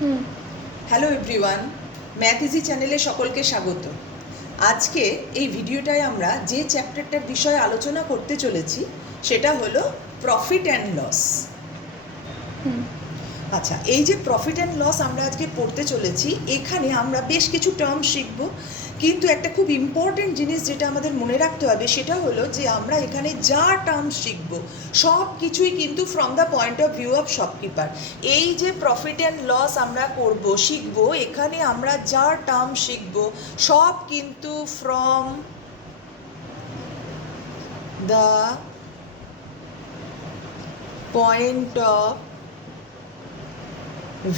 Hello everyone, math easy চ্যানেলে সকলকে স্বাগত। আজকে এই ভিডিওটায় আমরা যে চ্যাপ্টারটার বিষয়ে আলোচনা করতে চলেছি সেটা হলো প্রফিট অ্যান্ড লস। আচ্ছা, এই যে প্রফিট অ্যান্ড লস আমরা আজকে পড়তে চলেছি, এখানে আমরা বেশ কিছু টার্ম শিখব, কিন্তু একটা খুব ইম্পর্টেন্ট জিনিস যেটা আমাদের মনে রাখতে হবে সেটা হলো যে আমরা এখানে যা টার্ম শিখব সব কিছুই কিন্তু from the point of view of shopkeeper. এই যে প্রফিট অ্যান্ড লস আমরা শিখব, এখানে আমরা যা টার্ম শিখব সব কিন্তু from the point of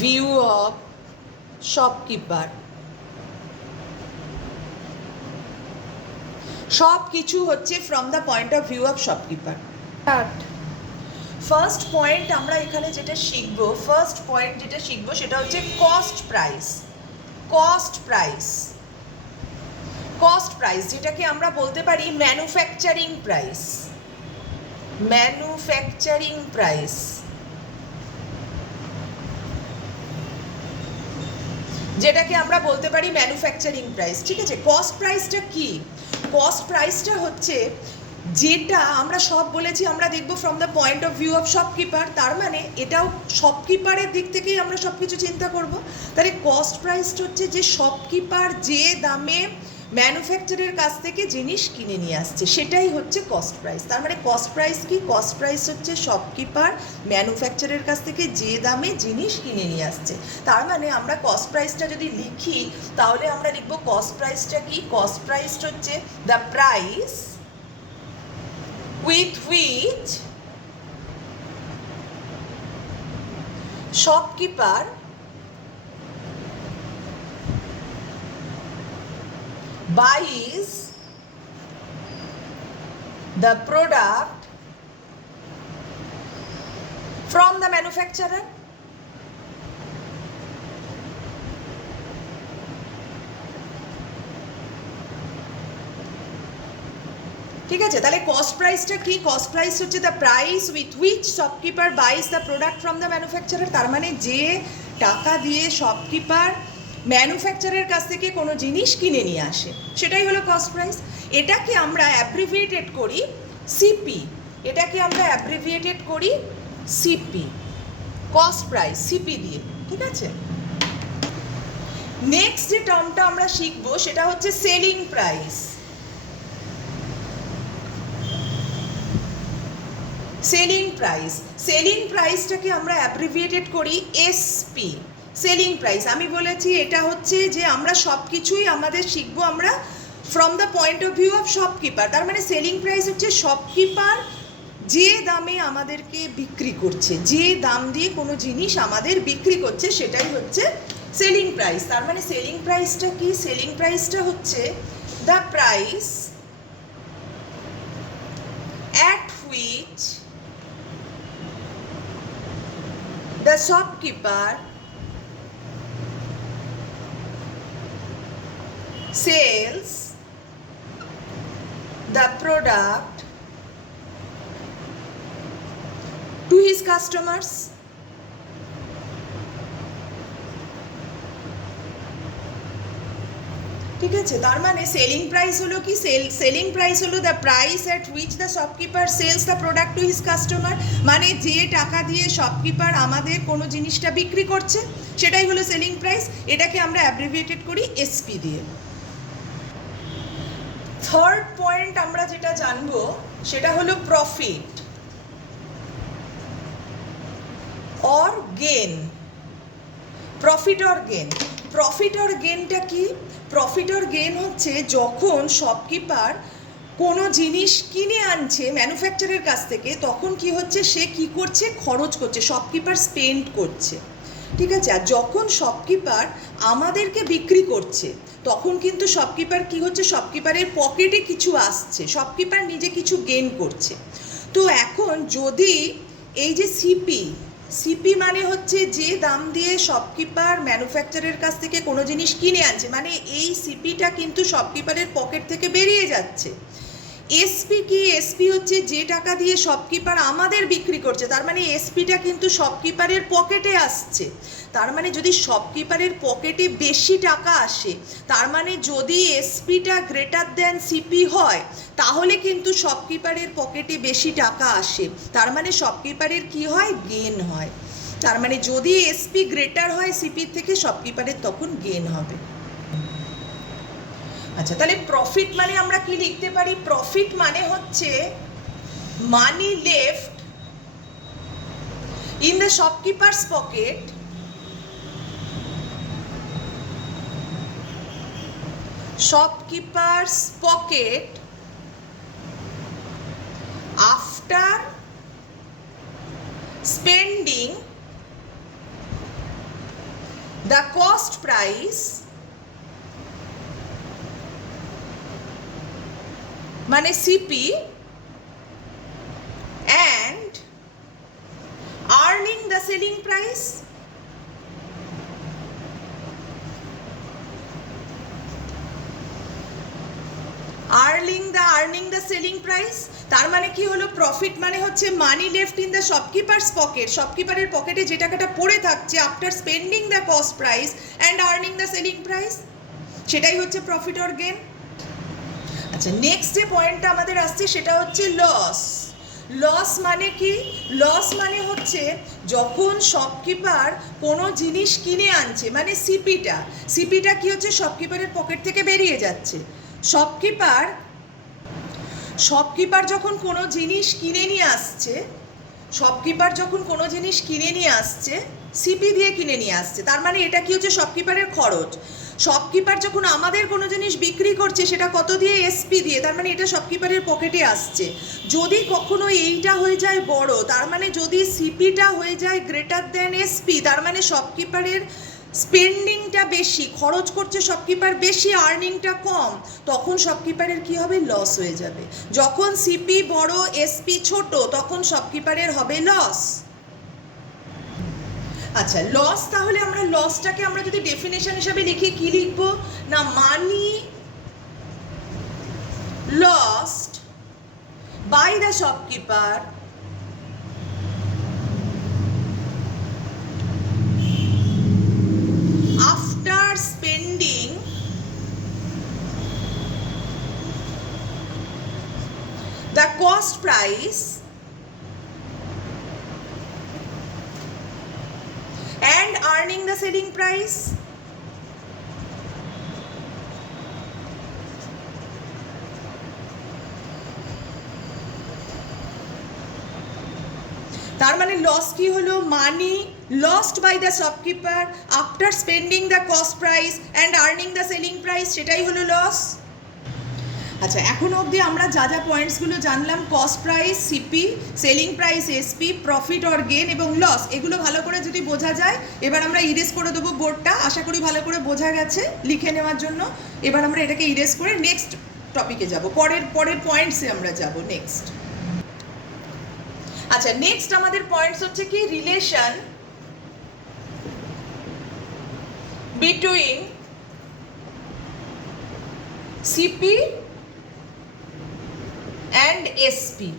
view of shopkeeper. সব কিছু হচ্ছে from the point of view of shopkeeper. First point আমরা এখানে যেটা শিখব, সেটা হচ্ছে কস্ট প্রাইস। কস্ট প্রাইস যেটাকে আমরা বলতে পারি ম্যানুফ্যাকচারিং প্রাইস। যেটাকে আমরা বলতে পারি ম্যানুফ্যাকচারিং প্রাইস। ঠিক আছে, কস্ট প্রাইসটা কি? কস্ট প্রাইসটা হচ্ছে যেটা আমরা সব বলেছি, আমরা দেখবো from the point of view of shopkeeper, তার মানে এটাও শপকিপারের দিক থেকেই আমরা সব কিছু চিন্তা করব। তাহলে কস্ট প্রাইসটা হচ্ছে যে শপকিপার যে দামে ম্যানুফ্যাকচারের কাছ থেকে জিনিস কিনে নিয়ে আসছে, সেটাই হচ্ছে কস্ট প্রাইস। তার মানে কস্ট প্রাইস কি? কস্ট প্রাইস হচ্ছে শপকিপার ম্যানুফ্যাকচারের কাছ থেকে যে দামে জিনিস কিনে নিয়ে আসছে। তার মানে আমরা কস্ট প্রাইসটা যদি লিখি তাহলে আমরা লিখবো কস্ট প্রাইসটা কি? কস্ট প্রাইসটা হচ্ছে the price with which shopkeeper buys the product from the manufacturer. ঠিক আছে, তাহলে কস্ট প্রাইসটা কি? কস্ট প্রাইস হচ্ছে the price with which shopkeeper বাইজ the product from the manufacturer. তার মানে যে টাকা দিয়ে শপকিপার ম্যানুফ্যাকচারের কাছ থেকে কোনো জিনিস কিনে নিয়ে আসে, সেটাই হলো কস্ট প্রাইস। এটাকে আমরা অ্যাব্রিভিয়েটেড করি সিপি। কস্ট প্রাইস সিপি দিয়ে। ঠিক আছে, নেক্সট যে টার্মটা আমরা শিখবো সেটা হচ্ছে সেলিং প্রাইস। সেলিং প্রাইসটাকে আমরা অ্যাব্রিভিয়েটেড করি এসপি। সেলিং প্রাইস আমি বলেছি এটা হচ্ছে যে আমরা সব কিছুই আমাদের শিখবো আমরা from the point of view of shopkeeper. তার মানে সেলিং প্রাইস হচ্ছে শপকিপার যে দামে আমাদেরকে বিক্রি করছে, যে দাম দিয়ে কোনো জিনিস আমাদের বিক্রি করছে, সেটাই হচ্ছে সেলিং প্রাইস। তার মানে সেলিং প্রাইসটা কি? সেলিং প্রাইসটা হচ্ছে the price at which the shopkeeper sells the product to his customers. ঠিক আছে, তার মানে সেলিং প্রাইস হলো কি? সেলিং প্রাইস হলো the price at which the shopkeeper sells the product to his customer. মানে যে টাকা দিয়ে শপকিপার আমাদের কোনো জিনিসটা বিক্রি করছে, সেটাই হলো সেলিং প্রাইস। এটাকে আমরা অ্যাব্রিভিয়েটেড করি এসপি দিয়ে। থার্ড পয়েন্ট আমরা যেটা জানবো সেটা হলো profit or gain. Profit or গেনটা কি? প্রফিট অর গেন হচ্ছে যখন শপকিপার কোনো জিনিস কিনে আনছে ম্যানুফ্যাকচারের কাছ থেকে, তখন কি হচ্ছে, সে কি করছে? খরচ করছে, শপকিপার স্পেন্ড করছে। ঠিক আছে, আর যখন শপকিপার আমাদেরকে বিক্রি করছে তখন কিন্তু শপকিপার কি হচ্ছে? শপকিপারের পকেটে কিছু আসছে, শপকিপার নিজে কিছু গেইন করছে। তো এখন যদি এই যে সিপি মানে হচ্ছে যে দাম দিয়ে শপকিপার ম্যানুফ্যাকচারের কাছ থেকে কোনো জিনিস কিনে আনছে, মানে এই সিপিটা কিন্তু শপকিপারের পকেট থেকে বেরিয়ে যাচ্ছে। এসপি কি? এসপি হচ্ছে যে টাকা দিয়ে শপকিপার আমাদের বিক্রি করছে, তার মানে এসপিটা কিন্তু শপকিপারের পকেটে আসছে। তার মানে যদি শপকিপারের পকেটে বেশি টাকা আসে, তার মানে যদি এসপিটা গ্রেটার দেন সিপি হয়, তাহলে কিন্তু শপকিপারের পকেটে বেশি টাকা আসে। তার মানে শপকিপারের কি হয়? গেন হয়। তার মানে যদি এসপি গ্রেটার হয় সিপির থেকে, শপকিপারের তখন গেন হবে। আচ্ছা, তাহলে প্রফিট মানে আমরা কি লিখতে পারি? প্রফিট মানে হচ্ছে money left in the shopkeeper's pocket after spending the cost price মানে CP and earning the selling price. earning the selling price, তার মানে কি হলো? প্রফিট মানে হচ্ছে money left in the shopkeeper's pocket, শপকিপারের পকেটে যে টাকাটা পড়ে থাকছে after spending the cost price and earning the selling price, সেটাই হচ্ছে প্রফিট অর গেন। আচ্ছা, নেক্সট যে পয়েন্টটা আমাদের আসছে সেটা হচ্ছে লস। লস মানে কি? লস মানে হচ্ছে যখন শপকিপার কোনো জিনিস কিনে আনছে, মানে সিপিটা কি হচ্ছে? শপকিপারের পকেট থেকে বেরিয়ে যাচ্ছে। শপকিপার যখন কোনো জিনিস কিনে নিয়ে আসছে, সিপি দিয়ে কিনে নিয়ে আসছে, তার মানে এটা কি হচ্ছে? শপকিপারের খরচ। শপকিপার যখন আমাদের কোনো জিনিস বিক্রি করছে, সেটা কত দিয়ে? এসপি দিয়ে, তার মানে এটা শপকিপারের পকেটে আসছে। যদি কখনো এইটা হয়ে যায় বড়, তার মানে যদি সিপিটা হয়ে যায় গ্রেটার দেন এসপি, তার মানে শপকিপারের স্পেন্ডিংটা বেশি, খরচ করছে শপকিপার বেশি, আর্নিংটা কম, তখন শপকিপারের কি হবে? লস হয়ে যাবে। যখন সিপি বড় এসপি ছোট, তখন শপকিপারের হবে লস। আচ্ছা, লস, তাহলে আমরা লসটাকে আমরা যদি ডেফিনেশন হিসাবে লিখি, কি লিখবো? না, money lost by the shopkeeper after spending the cost price and earning the selling price. তার মানে লস কি হলো? Money lost by the shopkeeper after spending the cost price and earning the selling price, সেটাই হলো loss. আচ্ছা, এখনো অবধি আমরা যা যা পয়েন্টসগুলো জানলাম, cost price CP, selling price SP, profit or gain এবং লস, এগুলো ভালো করে যদি বোঝা যায়, এবার আমরা ইরেজ করে দেবো বোর্ডটা। আশা করি ভালো করে বোঝা গেছে লিখে নেওয়ার জন্য। এবার আমরা এটাকে ইরেজ করে নেক্সট টপিকে যাব, পরের পয়েন্টসে আমরা যাব নেক্সট। আচ্ছা, নেক্সট আমাদের পয়েন্টস হচ্ছে কি? Relation between CP and SP.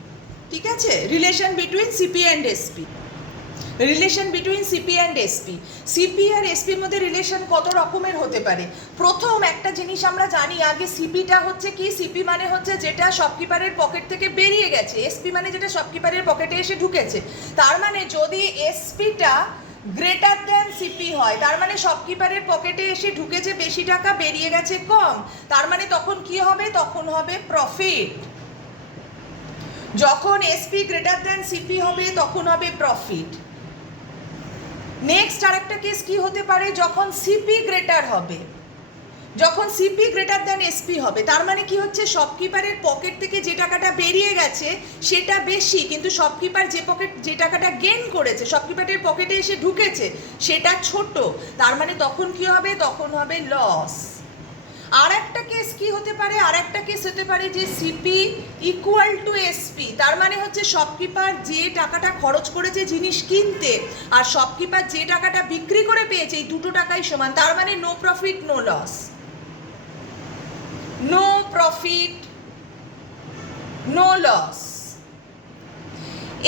ঠিক আছে, relation between CP and SP. CP আর এসপির মধ্যে রিলেশন কত রকমের হতে পারে? প্রথম একটা জিনিস আমরা জানি আগে, সিপিটা হচ্ছে কি? সিপি মানে হচ্ছে যেটা শপকিপারের পকেট থেকে বেরিয়ে গেছে, এসপি মানে যেটা শপকিপারের পকেটে এসে ঢুকেছে। তার মানে যদি এসপিটা গ্রেটার দ্যান সিপি হয়, তার মানে শপকিপারের পকেটে এসে ঢুকেছে বেশি টাকা, বেরিয়ে গেছে কম, তার মানে তখন কি হবে? তখন হবে প্রফিট। যখন এসপি গ্রেটার দ্যান সিপি হবে, তখন হবে প্রফিট। নেক্সট আরেকটা কেস কি হতে পারে? যখন সিপি গ্রেটার হবে, যখন সিপি গ্রেটার দ্যান এসপি হবে, তার মানে কি হচ্ছে? শপকিপারের পকেট থেকে যে টাকাটা বেরিয়ে গেছে সেটা বেশি, কিন্তু শপকিপার যে টাকাটা গেইন করেছে, শপকিপারের পকেটে এসে ঢুকেছে, সেটা ছোট, তার মানে তখন কি হবে? তখন হবে লস। আর একটা কেস কি হতে পারে? আর একটা কেস হতে পারে যে সিপি ইকুয়াল টু এসপি, তার মানে হচ্ছে শপকিপার যে টাকাটা খরচ করেছে জিনিস কিনতে আর শপকিপার যে টাকাটা বিক্রি করে পেয়েছে, এই দুটো টাকাই সমান, তার মানে no profit no loss. No profit no loss.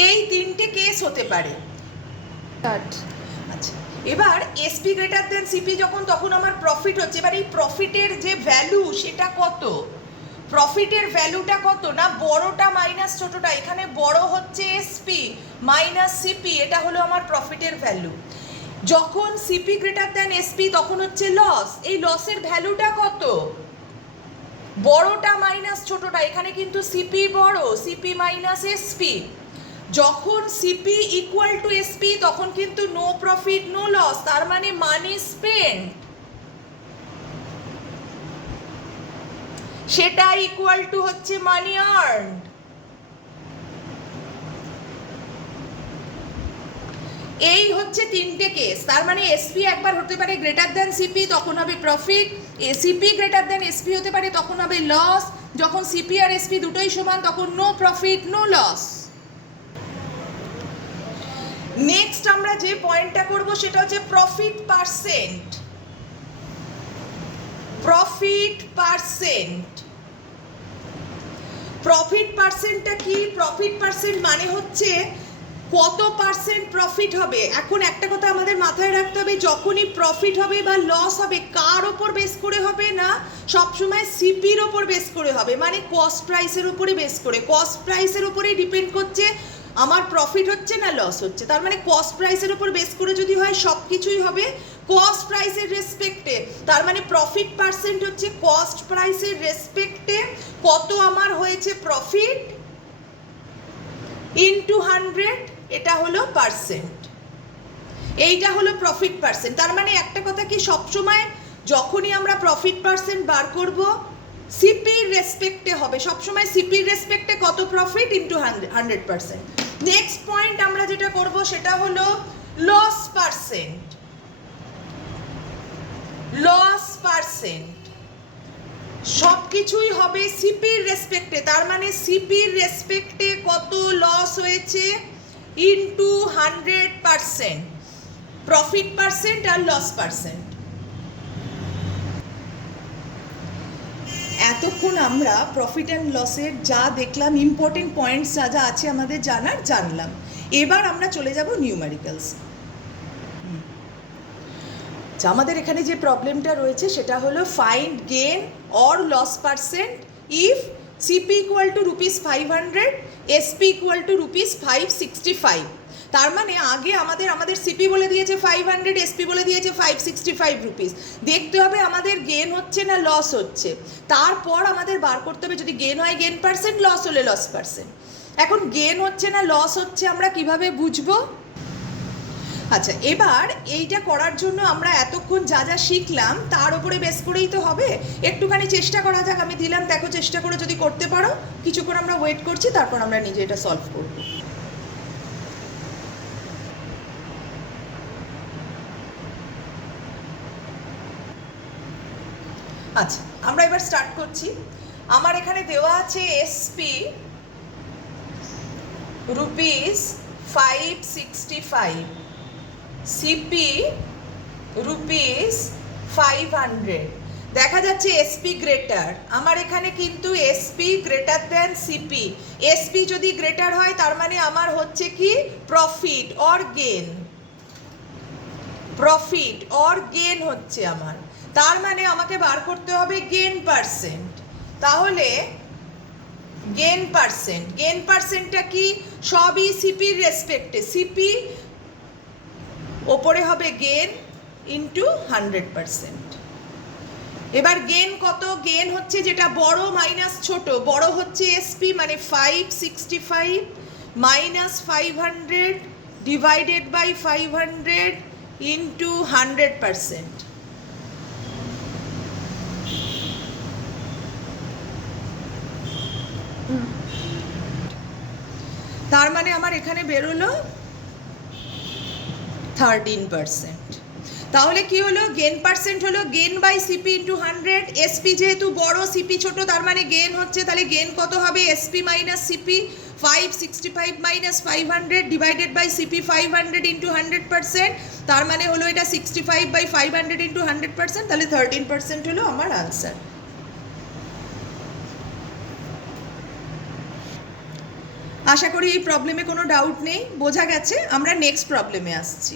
এই তিনটে কেস হতে পারে। আচ্ছা, এবার এসপি গ্রেটার দেন সিপি যখন, তখন আমার প্রফিট হচ্ছে। এবার এই প্রফিটের যে ভ্যালু সেটা কত, প্রফিটের ভ্যালুটা কত না বড়টা মাইনাস ছোটটা, এখানে বড় হচ্ছে এসপি মাইনাস সিপি, এটা হলো আমার প্রফিটের ভ্যালু। যখন সিপি গ্রেটার দেন এসপি তখন হচ্ছে লস, এই লসের ভ্যালুটা কত, বড়টা মাইনাস ছোটটা, এখানে কিন্তু সিপি বড়, সিপি মাইনাস এসপি। যখন সিপি ইকুয়াল টু এসপি তখন কিন্তু নো প্রফিট নো লস, তার মানে মানি স্পেন্ড সেটা ইকুয়াল টু হচ্ছে মানি আর্নড। এই হচ্ছে তিনটে কেস। তার মানে এসপি একবার হতে পারে গ্রেটার দেন সিপি, তখন হবে profit. CP greater than SP হতে পারে, তখন হবে লস। যখন সিপি আর এসপি দুটোই সমান তখন no profit no loss. Next আমরা যে পয়েন্টটা করব সেটা হচ্ছে profit percent. Profit percent, profit পার্সেন্টটা কি? প্রফিট পার্সেন্ট মানে হচ্ছে কত পার্সেন্ট প্রফিট হবে। এখন একটা কথা আমাদের মাথায় রাখতে হবে, যখনই প্রফিট হবে বা লস হবে কার ওপর বেস করে হবে না, সবসময় সিপির ওপর বেস করে হবে, মানে কস্ট প্রাইসের উপরে বেস করে। কস্ট প্রাইসের উপরেই ডিপেন্ড করছে আমার প্রফিট হচ্ছে না লস হচ্ছে। তার মানে কস্ট প্রাইসের উপর বেস করে যদি হয় সব কিছুই হবে কস্ট প্রাইসের রেসপেক্টে। তার মানে প্রফিট পার্সেন্ট হচ্ছে কস্ট প্রাইসের রেসপেক্টে কত আমার হয়েছে প্রফিট ইনটু 100, এটা হলো পার্সেন্ট। এইটা হলো প্রফিট পার্সেন্ট। তার মানে একটা কথা কি, সবসময় যখনই আমরা প্রফিট পার্সেন্ট বার করব সিপির রেসপেক্টে হবে, সবসময় সিপির রেসপেক্টে কত প্রফিট ইনটু 100%। নেক্সট পয়েন্ট আমরা যেটা করব সেটা হলো লস পার্সেন্ট। লস পার্সেন্ট সব কিছুই হবে সিপির রেসপেক্টে, তার মানে সিপির রেসপেক্টে কত লস হয়েছে ইনটু 100%, প্রফিট পার্সেন্ট আর লস পার্সেন্ট। এতক্ষণ আমরা প্রফিট অ্যান্ড লসের যা দেখলাম, ইম্পর্টেন্ট পয়েন্টস যা যা আছে আমাদের জানার জানলাম। এবার আমরা চলে যাব নিউমেরিক্যালস। আমাদের এখানে যে প্রবলেমটা রয়েছে সেটা হলো find gain or loss percent if CP equal to ₹500, SP equal to ₹565। তার মানে আগে আমাদের সিপি বলে দিয়েছে 500, এসপি বলে দিয়েছে 565 রুপিস। দেখতে হবে আমাদের গেন হচ্ছে না লস হচ্ছে, তারপর আমাদের বার করতে হবে যদি গেন হয় গেন পার্সেন্ট, লস হলে লস পার্সেন্ট। এখন গেন হচ্ছে না লস হচ্ছে আমরা কিভাবে বুঝবো? আচ্ছা, এবার এইটা করার জন্য আমরা এতক্ষণ যা যা শিখলাম তার উপরে বেস করেই তো হবে। একটুখানি চেষ্টা করা যাক, আমি দিলাম, দেখো চেষ্টা করে যদি করতে পারো। কিছুক্ষণ আমরা ওয়েট করছি, তারপর আমরা নিজে এটা সলভ করব। আচ্ছা, আমরা এবার স্টার্ট করছি। আমার এখানে দেওয়া আছে এসপি ₹565, সিপি ₹500। দেখা যাচ্ছে এসপি গ্রেটার, আমার এখানে কিন্তু SP greater than CP. SP যদি গ্রেটার হয় তার মানে আমার হচ্ছে কি profit or gain, profit or gain হচ্ছে আমার। তার মানে আমাকে বার করতে হবে গেন পার্সেন্ট। তাহলে গেন পার্সেন্ট, গেন পার্সেন্টটা কি? সবই সিপির রেসপেক্টে, সিপি ওপরে হবে গেন ইন্টু 100%। এবার গেন কত? গেন হচ্ছে যেটা বড় মাইনাস ছোট, বড় হচ্ছে এসপি মানে 565 মাইনাস 500 ডিভাইডেড বাই 500 ইন্টু 100%। তার মানে আমার এখানে বেরোলো 13%। তাহলে কি হলো? গেন পার্সেন্ট হলো gain by CP into 100। SP যেহেতু বড় সিপি ছোট, তার মানে গেন হচ্ছে, তাহলে গেন কত হবে? SP minus CP 565 minus 500 divided by CP 500 into 100%। তার মানে হলো এটা 65 বাই 500 ইন্টু 100%, তাহলে 13% হলো আমার আনসার। আশা করি এই প্রবলেমে কোনো ডাউট নেই, বোঝা গেছে। আমরা নেক্সট প্রবলেমে আসছি।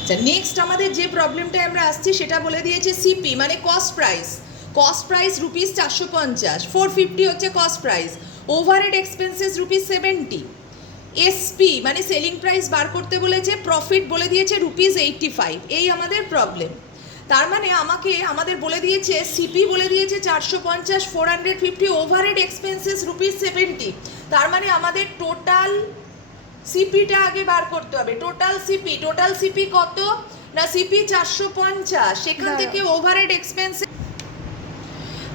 আচ্ছা, নেক্সট আমাদের যে প্রবলেমটায় আমরা আসছি সেটা বলে দিয়েছে সিপি মানে cost price. Cost price rupees 450, 450 হচ্ছে cost price, overhead expenses rupees 70, SP মানে সেলিং প্রাইস বার করতে বলেছে, প্রফিট বলে দিয়েছে রুপিস 85। এই আমাদের প্রবলেম। তার মানে আমাদের বলে দিয়েছে সিপি বলে দিয়েছে 450, 450, ওভারহেড এক্সপেন্সেস রুপিস 70। তার মানে আমাদের টোটাল সিপিটা আগে বার করতে হবে। টোটাল সিপি কত না, সিপি 450, সেখান থেকে ওভারহেড এক্সপেন্স।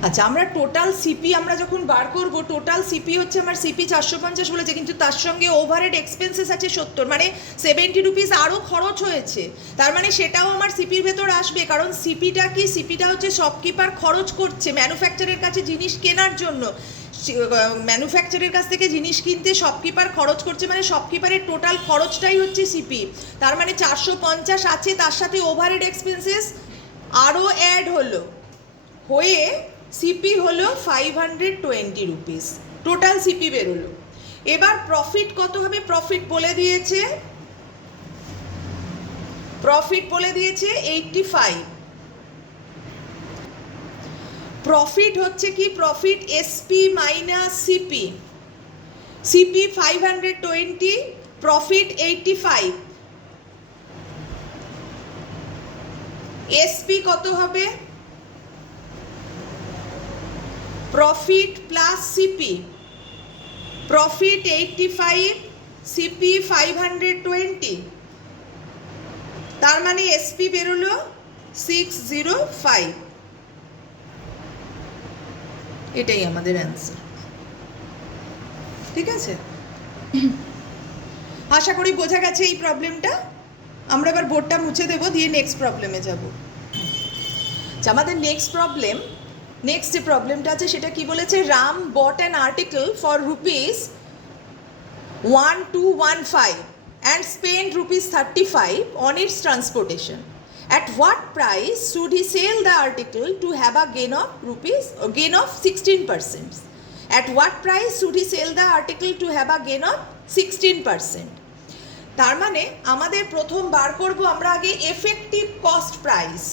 আচ্ছা, আমরা টোটাল সিপি আমরা যখন বার করব, টোটাল সিপি হচ্ছে আমার সিপি 450 বলেছে, কিন্তু তার সঙ্গে ওভারহেড এক্সপেন্সেস আছে 70, মানে 70 রুপিস আরও খরচ হয়েছে। তার মানে সেটাও আমার সিপির ভেতর আসবে, কারণ সিপিটা কি, সিপিটা হচ্ছে শপকিপার খরচ করছে ম্যানুফ্যাকচারের কাছে জিনিস কেনার জন্য। ম্যানুফ্যাকচারের কাছ থেকে জিনিস কিনতে শপকিপার খরচ করছে, মানে শপকিপারের টোটাল খরচটাই হচ্ছে সিপি। তার মানে 450 আছে, তার সাথে ওভারহেড এক্সপেন্সেস আরও অ্যাড হয়ে সিপি হলো 520 রুপিস। টোটাল সিপি বেরোলো। এবার প্রফিট কত হবে, প্রফিট বলে দিয়েছে 85। প্রফিট হচ্ছে কি, profit SP minus CP, CP 520, profit 85, SP কত হবে, profit plus CP, profit 85, CP 520, তার মানে এসপি বেরোলো 605। এটাই আমাদের অ্যান্সার। ঠিক আছে, আশা করি বোঝা গেছে এই প্রবলেমটা। আমরা এবার বোর্ডটা মুছে দেবো, দিয়ে নেক্সট প্রবলেমে যাব। আমাদের নেক্সট যে প্রবলেমটা আছে সেটা কি বলেছে, রাম বট an article for rupees 1215 and spent rupees 35 on its transportation. At what price should he sell the article to have a gain of 16%? At what price should he sell the article to have a gain of 16%? তার মানে আমাদের প্রথম বার করব আমরা আগে effective cost price.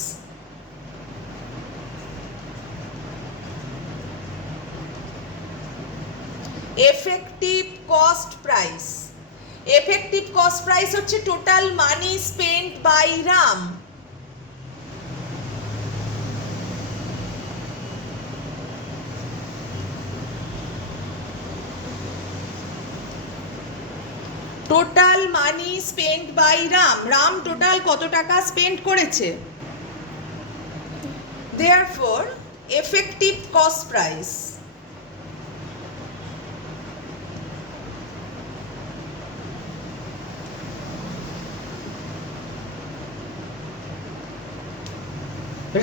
Effective cost price হচ্ছে total money spent by Ram. Total money spent by Ram total কত টাকা স্পেন্ড করেছে। Therefore effective cost price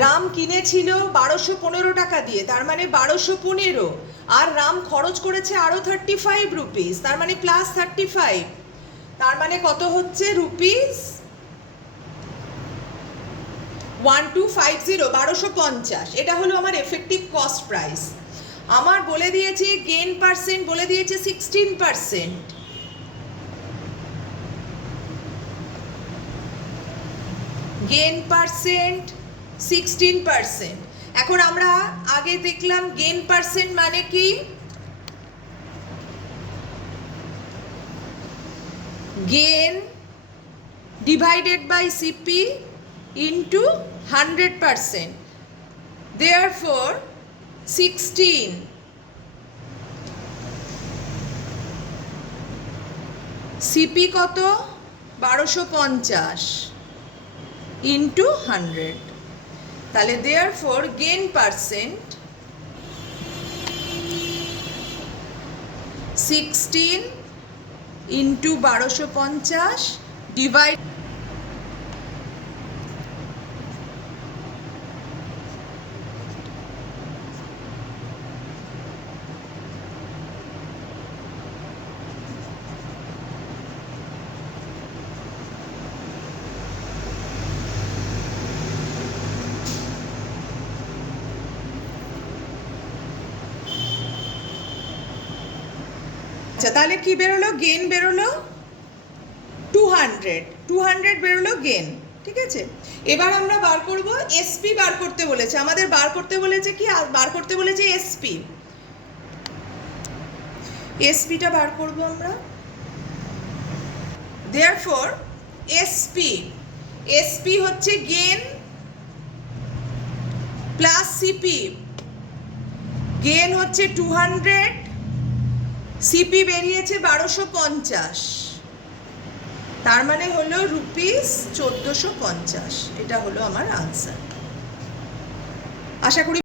Ram কিনেছিল 1215 টাকা দিয়ে, তার মানে 1215, আর রাম খরচ করেছে আরও 35 রুপিস, তার মানে প্লাস 35, তার মানে কত হচ্ছে রুপিস 1250, 1250। এটা হলো আমার এফেক্টিভ কস্ট প্রাইস। আমার বলে দিয়েছে গেইন পার্সেন্ট বলে দিয়েছে 16%। Gain percent 16%। এখন আমরা আগে দেখলাম গেইন পার্সেন্ট মানে কি, gain divided by CP into 100%। Therefore 16, CP কত 1250 ইন্টু 100, তাহলে therefore gain percent 16 into 1250 divide আচ্ছা তাহলে কি বেরোলো? গেন বেরোলো 200 বেরোলো গেন, ঠিক আছে। এবার আমরা বার করব এসপি বার করতে বলেছে আমাদের, বার করতে বলেছে কি? বার করতে বলেছে এসপি। এসপিটা বার করব আমরা। দেয়ারফর এসপি হচ্ছে গেন প্লাস সিপি। গেন হচ্ছে 200, সিপি বেরিয়েছে 1250, তার মানে হলো রুপিস 1450। এটা হলো আমার আনসার। আশা করি